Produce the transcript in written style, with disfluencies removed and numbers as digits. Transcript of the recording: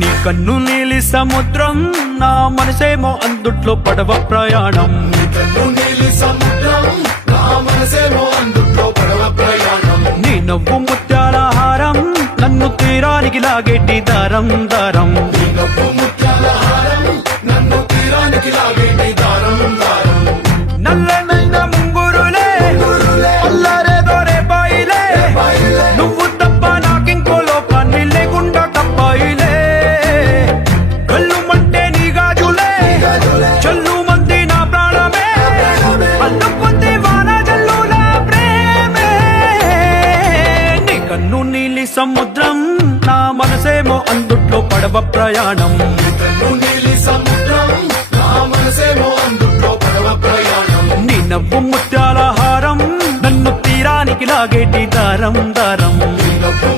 నీ కన్ను నీలి సముద్రం, నా మనసేమో అందుట్లో పడవ ప్రయాణం. నీ కన్ను నీలి సముద్రం, నా మనసేమో అందుట్లో పడవ ప్రయాణం. నీ నవ్వు ముత్యాల హారం, నన్ను తీరానికి లాగేటి దారం దారం. నీ నవ్వు ముత్యాల హారం, నన్ను తీరానికి లాగేటి దారం దారం. నల్లనైన ముంగురులే అల్లారేదో రేపాయిలే, నువ్వు తప్ప నాకింకో లోకాన్ని లేకుండా కప్పాయిలే. కళ్ళు మంటే నీ గాజులే, చల్లు మంది నా ప్రాణమే, అల్లు పొంది వాన జల్లుల ప్రేమే. నీ కన్ను నీలి సముద్రం, నా మనసేమో అందుట్లో పడవ ప్రయాణం. నీ కన్ను నీలి సముద్రం, నా మనసేమో అందుట్లో పడవ ప్రయాణం. నీ నవ్వు ముత్యాల హారం, నన్ను తీరానికి లాగేటి దారం దారం. నీ నవ్వు